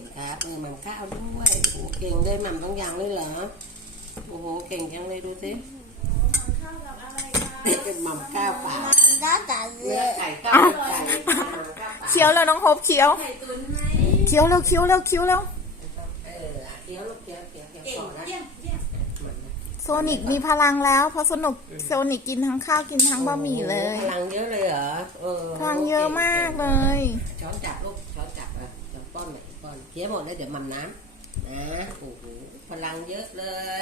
ำข้าวด้วยโอ้โหเก่งเลยหม่ำต้องอย่างเลยเหรอโอ้โหเก่งจังเลยดูสิข้าวกับอะไรคะเป็นหม่ำข้าวเปล่าด้าตาเลเนื้อยไก่ข้าวไก่หม่ำข้าวเปล่าเคี้ยวแล้วน้องโฮปเคี้ยวไข่ตุ๋นไหมเคี้ยวแล้วเคี้ยวแล้วเคี้ยวแล้วเออเคี้ยวลูกเคี้ยวเคี้ยวเคี้ยวเก่งก่อนนะเยี่ยมเยี่ยมมันนะโซนิกมีพลังแล้วเพราะสนุกโซนิกกินทั้งข้าวกินทั้งบะหมี่เลย พลังเยอะเลยเหรอเออพลังเยอะมากเลย ป้อนหน่อยป้อนเคี้ยวหมดแล้วเดี๋ยวมันน้ำนะโอ้โหพลังเยอะเลย